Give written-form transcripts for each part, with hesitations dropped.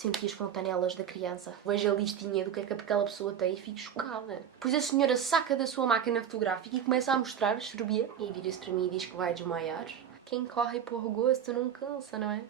Senti as fontanelas da criança. Vejo a listinha do que é que aquela pessoa tem e fico chocada. Depois a senhora saca da sua máquina fotográfica e começa a mostrar, estrobia, e vira-se para mim e diz que vai desmaiar. Quem corre por gosto não cansa, não é?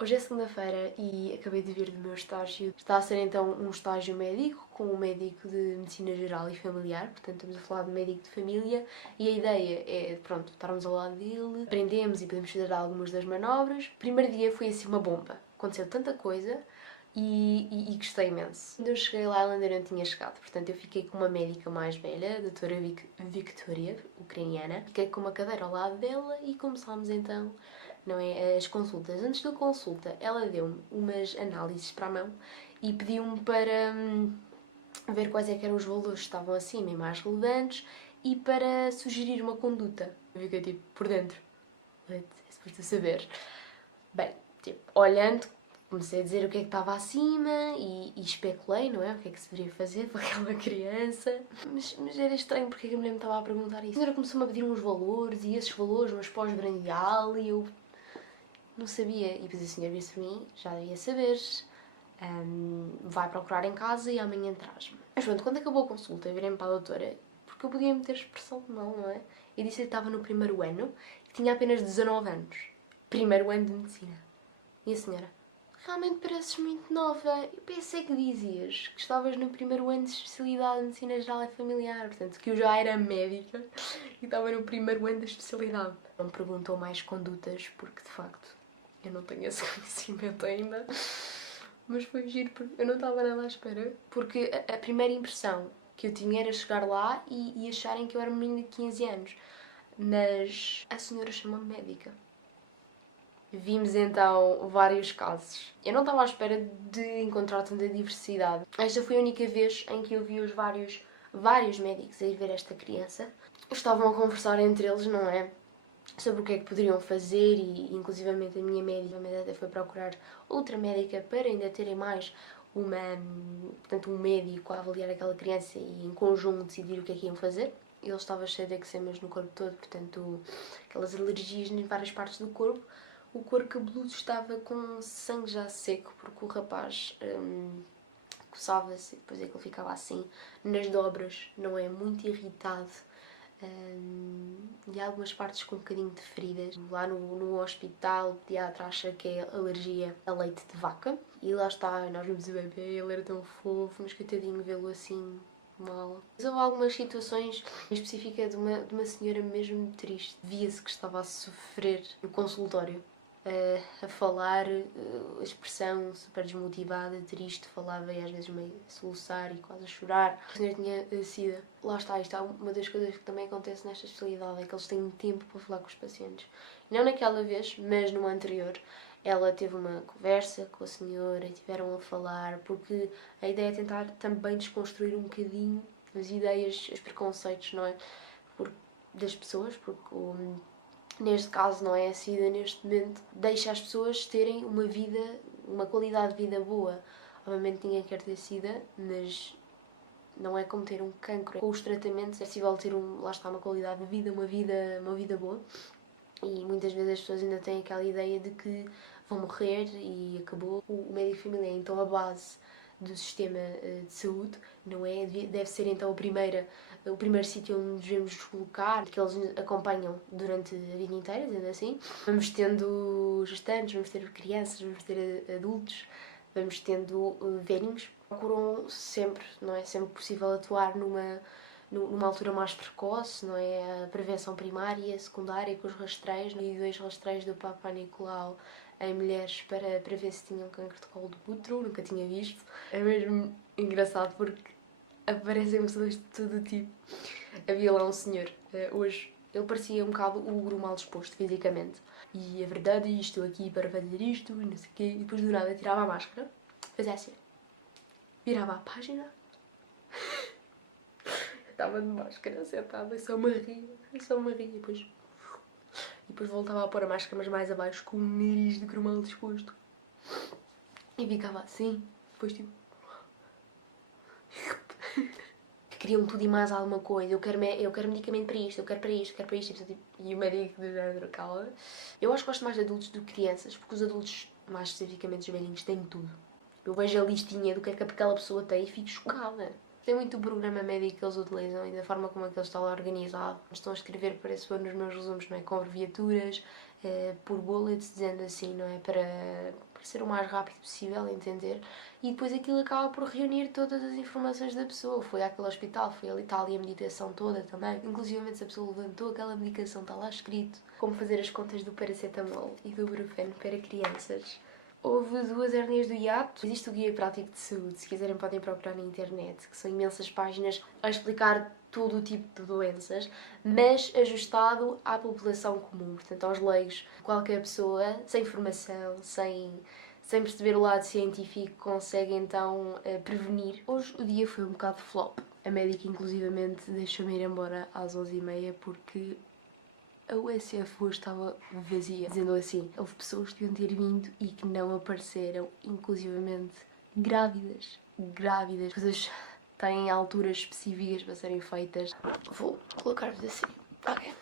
Hoje é segunda-feira e acabei de vir do meu estágio. Está a ser então um estágio médico, com um médico de medicina geral e familiar, portanto estamos a falar de médico de família e a ideia é, pronto, estarmos ao lado dele, aprendemos e podemos fazer algumas das manobras. O primeiro dia foi assim uma bomba, aconteceu tanta coisa e gostei imenso. Quando eu cheguei lá ela ainda não tinha chegado, portanto eu fiquei com uma médica mais velha, a doutora Victoria, ucraniana. Fiquei com uma cadeira ao lado dela e começámos então, não é, as consultas. Antes da consulta ela deu-me umas análises para a mão e pediu-me para ver quais é que eram os valores que estavam acima e mais relevantes e para sugerir uma conduta. Eu fiquei tipo, por dentro, é suposto saber. Bem, tipo, olhando, comecei a dizer o que é que estava acima e especulei, não é? O que é que se deveria fazer para aquela criança. Mas era estranho porque a mulher me estava a perguntar isso. A senhora começou-me a pedir uns valores e esses valores, mas pós-brandial, e eu não sabia. E depois a senhora disse para mim, já devia saber, vai procurar em casa e amanhã traz-me. Mas pronto, quando acabou a consulta, eu virei-me para a doutora, porque eu podia meter expressão de mão, não é? E disse que estava no primeiro ano e tinha apenas 19 anos. Primeiro ano de medicina. E a senhora, realmente pareces muito nova. Eu pensei que dizias que estavas no primeiro ano de especialidade de medicina geral e familiar. Portanto, que eu já era médica e estava no primeiro ano da especialidade. Não me perguntou mais condutas, porque de facto eu não tenho esse conhecimento ainda. Mas foi giro, porque eu não estava nada à espera. Porque a primeira impressão que eu tinha era chegar lá e acharem que eu era uma menina de 15 anos. Mas a senhora chamou-me médica. Vimos então vários casos. Eu não estava à espera de encontrar tanta diversidade. Esta foi a única vez em que eu vi os vários médicos a ir ver esta criança. Estavam a conversar entre eles, não é? Sobre o que é que poderiam fazer e inclusivamente a minha médica até foi procurar outra médica para ainda terem mais um médico a avaliar aquela criança e em conjunto decidir o que é que iam fazer. Ele estava cheio de eczemas no corpo todo, portanto aquelas alergias em várias partes do corpo. O couro cabeludo estava com sangue já seco, porque o rapaz coçava-se e depois é que ele ficava assim, nas dobras, não é? Muito irritado. E há algumas partes com um bocadinho de feridas. Lá no hospital, o pediatra acha que é alergia a leite de vaca. E lá está, nós vimos o bebê, ele era tão fofo, mas coitadinho vê-lo assim mal. Mas houve algumas situações em específica de uma senhora mesmo triste. Via-se que estava a sofrer no consultório. A falar, a expressão super desmotivada, triste, falava e às vezes meio a soluçar e quase a chorar. A senhora tinha sida. Lá está, isto é uma das coisas que também acontece nesta especialidade, é que eles têm tempo para falar com os pacientes. Não naquela vez, mas numa anterior, ela teve uma conversa com a senhora e tiveram a falar, porque a ideia é tentar também desconstruir um bocadinho as ideias, os preconceitos, não é? Das pessoas, porque neste caso, não é? A SIDA, neste momento, deixa as pessoas terem uma vida, uma qualidade de vida boa. Obviamente ninguém quer ter SIDA, mas não é como ter um cancro. Com os tratamentos é possível ter lá está, uma qualidade de vida, uma vida boa. E muitas vezes as pessoas ainda têm aquela ideia de que vão morrer e acabou. O médico de família é então a base do sistema de saúde, não é? Deve ser então o primeiro sítio onde nos devemos nos colocar, que eles nos acompanham durante a vida inteira, dizendo assim. Vamos tendo gestantes, vamos ter crianças, vamos ter adultos, vamos tendo velhinhos. Procuram sempre, não é? Sempre possível atuar numa altura mais precoce, não é? A prevenção primária, secundária, com os rastreios, e 2 rastreios do Papa Nicolau em mulheres para ver se tinham cancro de colo de útero, nunca tinha visto. É mesmo engraçado porque aparecem pessoas de todo tipo. Havia lá um senhor, hoje, ele parecia um bocado ogro mal disposto fisicamente. E a verdade é estou aqui para fazer isto e não sei o quê. E depois do nada tirava a máscara, fazia assim, virava a página. Estava de máscara sentada e só me ria. E depois voltava a pôr a máscara, mas mais abaixo, com o nariz de mal disposto. E ficava assim. Depois tipo... queriam tudo e mais alguma coisa. Eu quero medicamento para isto, eu quero para isto, eu quero para isto. E o médico do género, calma. Eu acho que gosto mais de adultos do que crianças, porque os adultos, mais especificamente os velhinhos, têm tudo. Eu vejo a listinha do que é que aquela pessoa tem e fico chocada. Tem muito o programa médico que eles utilizam e da forma como aquele está lá organizado. Estão a escrever, parece eu nos meus resumos, não é? Com abreviaturas, por bullets, dizendo assim, não é? Para ser o mais rápido possível, entender. E depois aquilo acaba por reunir todas as informações da pessoa. Foi àquele hospital, foi ali, está ali a medicação toda também. Inclusive, se a pessoa levantou aquela medicação, está lá escrito como fazer as contas do paracetamol e do Brufen para crianças. Houve 2 hérnias do hiato. Existe o Guia Prático de Saúde, se quiserem podem procurar na internet, que são imensas páginas a explicar todo o tipo de doenças, mas ajustado à população comum, portanto aos leigos. Qualquer pessoa, sem formação, sem perceber o lado científico, consegue então prevenir. Hoje o dia foi um bocado flop. A médica inclusivamente deixou-me ir embora às 11h30 porque a USF hoje estava vazia, dizendo assim, houve pessoas que deviam ter vindo e que não apareceram, inclusivamente grávidas. Coisas têm alturas específicas para serem feitas. Vou colocar-vos assim. Ok.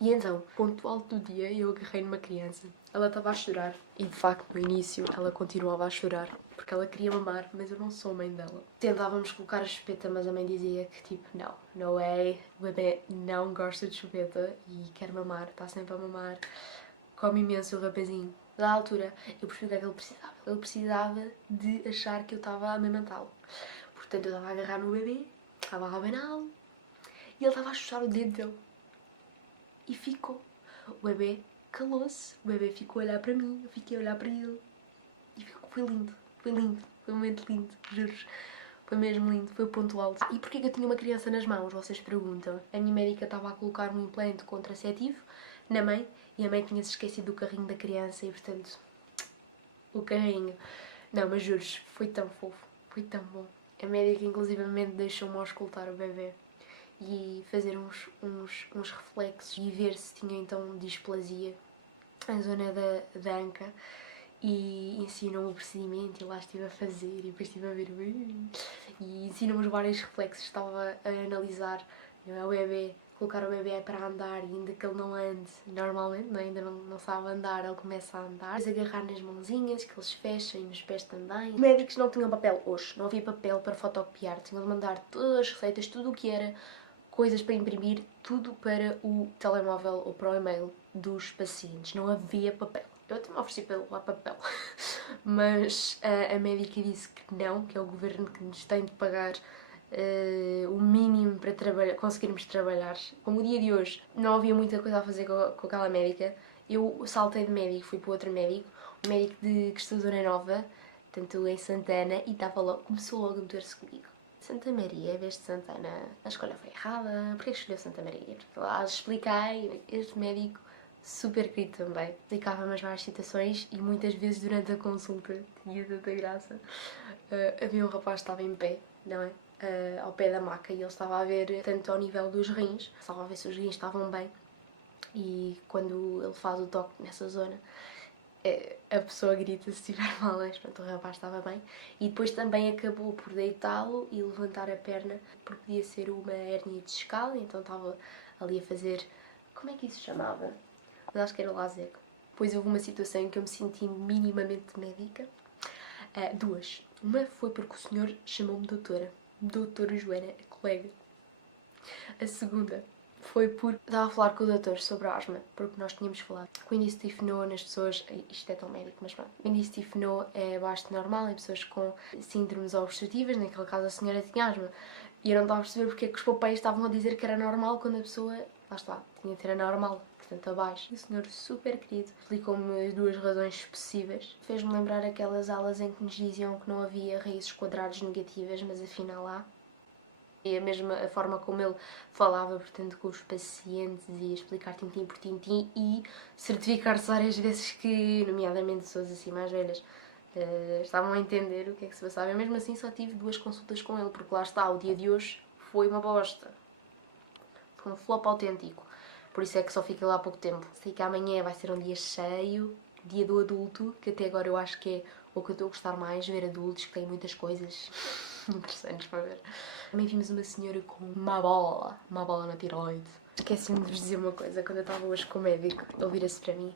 E então, ponto alto do dia, eu agarrei numa criança. Ela estava a chorar. E de facto, no início, ela continuava a chorar. Porque ela queria mamar, mas eu não sou a mãe dela. Tentávamos colocar a chupeta, mas a mãe dizia que tipo, não, no way. O bebê não gosta de chupeta e quer mamar, está sempre a mamar. Come imenso o rapazinho. Da altura, eu percebi o que é que ele precisava. Ele precisava de achar que eu estava a amamentá-lo. Portanto, eu estava a agarrar no bebê, estava a abaná-lo e ele estava a chuchar o dedo dele. E ficou. O bebê calou-se, o bebê ficou a olhar para mim, eu fiquei a olhar para ele. E foi lindo, foi um momento lindo, juro. Foi mesmo lindo, foi o ponto alto. E porquê que eu tinha uma criança nas mãos, vocês perguntam? A minha médica estava a colocar um implante contraceptivo na mãe e a mãe tinha-se esquecido do carrinho da criança e, portanto, o carrinho. Não, mas juro, foi tão fofo, foi tão bom. A médica, inclusivamente, deixou-me auscultar o bebê e fazer uns reflexos e ver se tinha então displasia na zona da anca e ensinam o procedimento e lá estive a fazer e depois estive a ver e ensinam-nos vários reflexos. Estava a analisar, não é, o bebê, colocar o bebê para andar e ainda que ele não ande normalmente, não é? Ainda não sabe andar, ele começa a andar, depois agarrar nas mãozinhas, que eles fecham e nos pés também. Os médicos não tinham papel hoje, não havia papel para fotocopiar, tinham de mandar todas as receitas, tudo o que era coisas para imprimir, tudo para o telemóvel ou para o e-mail dos pacientes. Não havia papel. Eu até me ofereci para levar papel, mas a médica disse que não, que é o governo que nos tem de pagar o mínimo para conseguirmos trabalhar. Como o dia de hoje não havia muita coisa a fazer com aquela médica, eu saltei de médico, fui para outro médico, um médico que estudou na Nova, tanto em Santana, e começou logo a meter-se comigo. Santa Maria, em vez de Santana, a escolha foi errada. Porquê que escolheu Santa Maria? Porque lá expliquei, este médico, super querido também, explicava-me as várias situações e muitas vezes durante a consulta, tinha tanta graça, havia um rapaz que estava em pé, não é? Ao pé da maca e ele estava a ver tanto ao nível dos rins, estava a ver se os rins estavam bem e quando ele faz o toque nessa zona, a pessoa grita se estiver mal, mas pronto, o rapaz estava bem. E depois também acabou por deitá-lo e levantar a perna, porque podia ser uma hérnia discal, então estava ali a fazer, como é que isso se chamava? Mas acho que era laser. Depois houve uma situação em que eu me senti minimamente médica. 2. Uma foi porque o senhor chamou-me doutora Joana, a colega. A segunda foi porque estava a falar com o doutor sobre a asma, porque nós tínhamos falado que o índice de tifno nas pessoas, isto é tão médico, mas pronto, o índice de tifno é abaixo de normal em pessoas com síndromes obstrutivas, naquele caso a senhora tinha asma, e eu não estava a perceber porque é que os papéis estavam a dizer que era normal quando a pessoa, lá está, tinha de ser anormal, portanto abaixo. E o senhor super querido explicou-me as 2 razões possíveis, fez-me lembrar aquelas aulas em que nos diziam que não havia raízes quadradas negativas, mas afinal há. E a mesma a forma como ele falava, portanto, com os pacientes e explicar tintim por tintim e certificar-se várias vezes que, nomeadamente pessoas assim mais velhas, estavam a entender o que é que se passava. E mesmo assim só tive 2 consultas com ele, porque lá está, o dia de hoje foi uma bosta. Foi um flop autêntico. Por isso é que só fiquei lá há pouco tempo. Sei que amanhã vai ser um dia cheio, dia do adulto, que até agora eu acho que é o que eu estou a gostar mais, ver adultos que têm muitas coisas. interessantes para ver. Também vimos uma senhora com uma bola na tiroide. Esqueci-me de vos dizer uma coisa, quando eu estava hoje com o médico, ele vira-se para mim: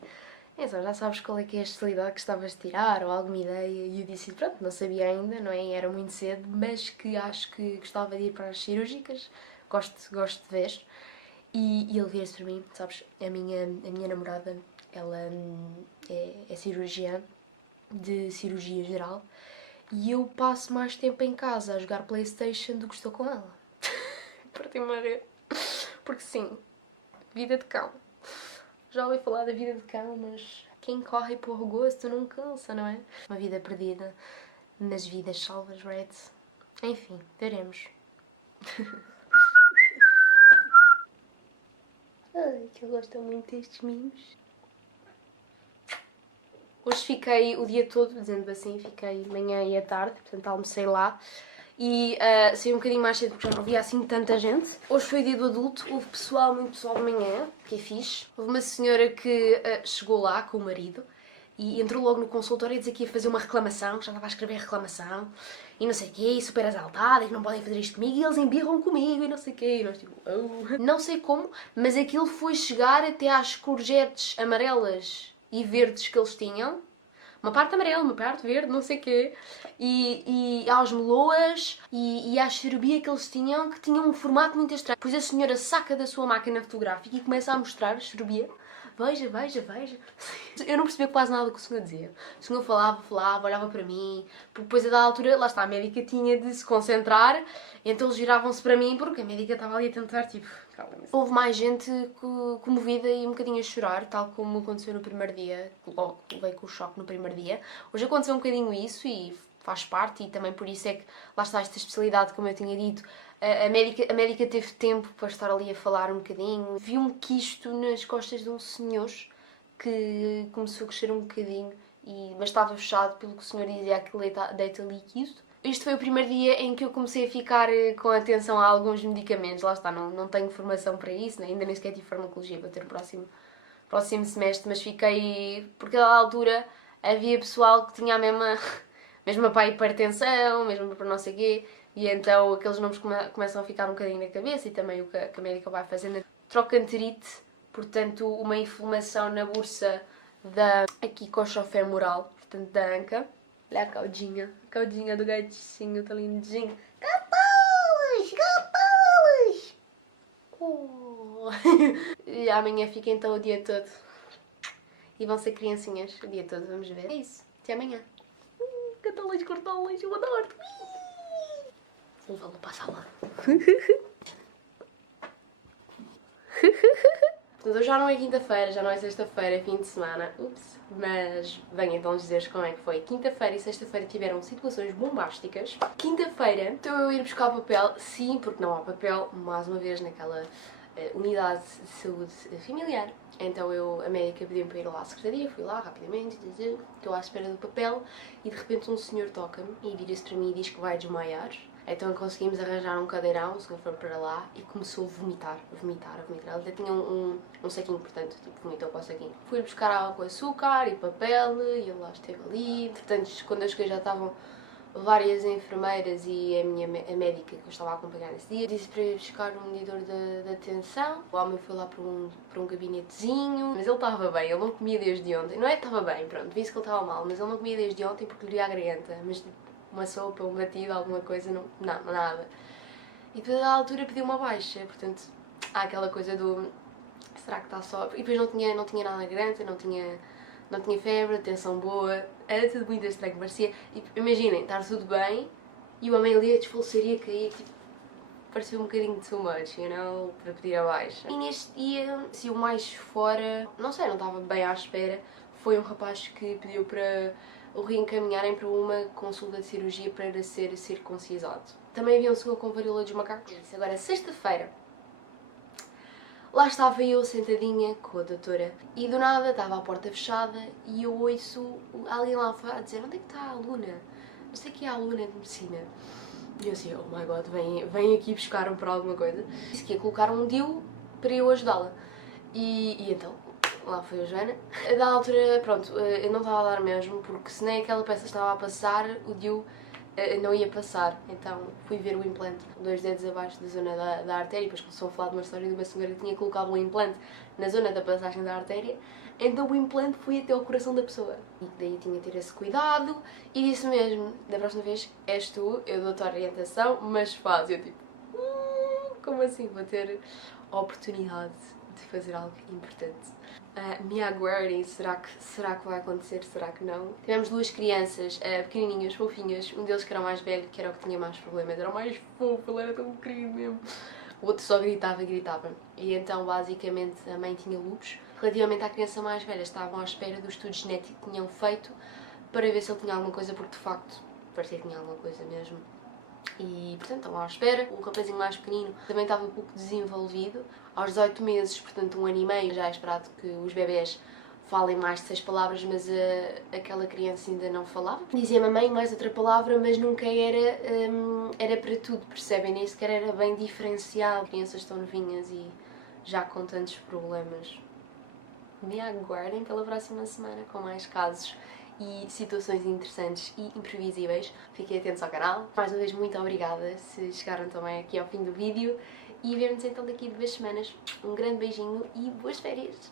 é só, já sabes qual é que é a especialidade que gostavas de tirar ou alguma ideia? E eu disse: pronto, não sabia ainda, não é? Era muito cedo, mas que acho que gostava de ir para as cirúrgicas, gosto de ver. E ele vira-se para mim: sabes, a minha namorada, ela é cirurgiã de cirurgia geral e eu passo mais tempo em casa a jogar PlayStation do que estou com ela. Parti-me a rir. Porque sim, vida de cão. Já ouvi falar da vida de cão, mas quem corre por gosto não cansa, não é? Uma vida perdida nas vidas salvas, right? Enfim, veremos. Ai, que eu gosto muito destes mimos. Hoje fiquei o dia todo, dizendo assim, fiquei manhã e à tarde, portanto almocei lá. E saí um bocadinho mais cedo porque já não havia assim tanta gente. Hoje foi dia do adulto, houve muito pessoal de manhã, que é fixe. Houve uma senhora que chegou lá com o marido e entrou logo no consultório e disse que ia fazer uma reclamação, que já estava a escrever reclamação e não sei o quê, e super exaltada, e que não podem fazer isto comigo, e eles embirram comigo e não sei o quê, e nós tipo, oh. Não sei como, mas aquilo foi chegar até às courgettes amarelas e verdes que eles tinham. Uma parte amarela, uma parte verde, não sei o quê. E às meloas e à xerubia que eles tinham, que tinham um formato muito estranho. Depois a senhora saca da sua máquina fotográfica e começa a mostrar a xerubia. Veja, veja, veja. Eu não percebia quase nada do que o senhor dizia. O senhor falava, olhava para mim. Depois, a da altura, lá está, a médica tinha de se concentrar. Então eles giravam-se para mim porque a médica estava ali a tentar, tipo, calma-se. Houve mais gente comovida e um bocadinho a chorar, tal como aconteceu no primeiro dia. Logo veio com o choque no primeiro dia. Hoje aconteceu um bocadinho isso e faz parte, e também por isso é que, lá está, esta especialidade, como eu tinha dito, a médica teve tempo para estar ali a falar um bocadinho. Vi um quisto nas costas de um senhor que começou a crescer um bocadinho, mas estava fechado, pelo que o senhor dizia, aquilo deita líquido. Este foi o primeiro dia em que eu comecei a ficar com atenção a alguns medicamentos. Lá está, não tenho formação para isso, ainda nem sequer tive farmacologia, vou ter no próximo semestre, mas fiquei... Porque a altura havia pessoal que tinha a mesma para a hipertensão, mesmo para não sei o quê, e então aqueles nomes começam a ficar um bocadinho na cabeça, e também o que a médica vai fazendo. Trochanterite, portanto uma inflamação na bursa aqui coxofemoral, portanto da anca. Olha a caudinha do gatinho, tá lindinho. Gapalas! Oh. E amanhã fica então o dia todo. E vão ser criancinhas o dia todo, vamos ver. É isso, até amanhã. Canta-leite, corta-leite, eu adoro-te. Vou levá-lo para a sala. Hoje já não é quinta-feira, já não é sexta-feira, é fim de semana. Ups. Mas venho então dizer como é que foi. Quinta-feira e sexta-feira tiveram situações bombásticas. Quinta-feira, estou eu a ir buscar papel. Sim, porque não há papel, mais uma vez, naquela unidade de saúde familiar. Então a médica pediu-me para ir lá à secretaria, fui lá rapidamente, estou à espera do papel e de repente um senhor toca-me e vira-se para mim e diz que vai desmaiar. Então conseguimos arranjar um cadeirão, o senhor foi para lá e começou a vomitar. Ele até tinha um saquinho, portanto, tipo, vomitou para o saquinho. Fui buscar água com açúcar e papel e ele lá esteve ali. Portanto, quando eu cheguei já estavam várias enfermeiras e a médica que eu estava a acompanhar nesse dia. Disse para ir buscar um medidor de tensão. O homem foi lá para um gabinetezinho, mas ele estava bem, ele não comia desde ontem. Não é que estava bem, pronto, disse que ele estava mal, mas ele não comia desde ontem porque lhe doía a garganta. Mas uma sopa, um batido, alguma coisa, não, nada. E depois à altura pediu uma baixa, portanto, há aquela coisa do... Será que está só... E depois não tinha nada na garganta, não tinha febre, tensão boa, era tudo muito estranho, parecia... Tipo, imaginem, estar tudo bem e o homem ali a desfalecer e a cair, tipo... Pareceu um bocadinho de too much, you know, para pedir a baixa. E neste dia, se o mais fora... Não sei, não estava bem à espera, foi um rapaz que pediu para o reencaminharem para uma consulta de cirurgia para ser circuncisado. Também havia um senhor com varíola dos macacos. Agora, sexta-feira, lá estava eu sentadinha com a doutora e do nada estava a porta fechada e eu ouço alguém lá fora a dizer: onde é que está a aluna? Não sei que é a aluna de medicina. E eu assim, oh my god, vem aqui buscar-me para alguma coisa. Disse que ia colocar um DIU para eu ajudá-la. E então, lá foi a Joana. Da altura, pronto, eu não estava a dar mesmo, porque se nem aquela peça estava a passar, o DIU não ia passar, então fui ver o implante 2 dedos abaixo da zona da artéria, depois começou a falar de uma história de uma senhora que tinha colocado um implante na zona da passagem da artéria, então o implante foi até ao coração da pessoa. E daí tinha que ter esse cuidado e disse mesmo, da próxima vez és tu, eu dou-te orientação, mas faz. Eu tipo, como assim? Vou ter a oportunidade de fazer algo importante. Me aguardem, será que vai acontecer, será que não? Tivemos 2 crianças, pequenininhas, fofinhas, um deles que era o mais velho, que era o que tinha mais problemas, era o mais fofo, ele era tão querido mesmo. O outro só gritava e gritava. E então, basicamente, a mãe tinha lupus. Relativamente à criança mais velha, estavam à espera do estudo genético que tinham feito para ver se ele tinha alguma coisa, porque de facto parecia que tinha alguma coisa mesmo. E, portanto, estavam à espera. O rapazinho mais pequenino também estava um pouco desenvolvido. Aos 18 meses, portanto 1 ano e meio, já é esperado que os bebés falem mais de 6 palavras, mas aquela criança ainda não falava. Dizia mamãe mais outra palavra, mas nunca era para tudo, percebem? Nem sequer era bem diferenciado. As crianças estão novinhas e já com tantos problemas. Me aguardem pela próxima semana com mais casos e situações interessantes e imprevisíveis. Fiquem atentos ao canal. Mais uma vez, muito obrigada se chegaram também aqui ao fim do vídeo e vemo-nos então daqui a 2 semanas. Um grande beijinho e boas férias!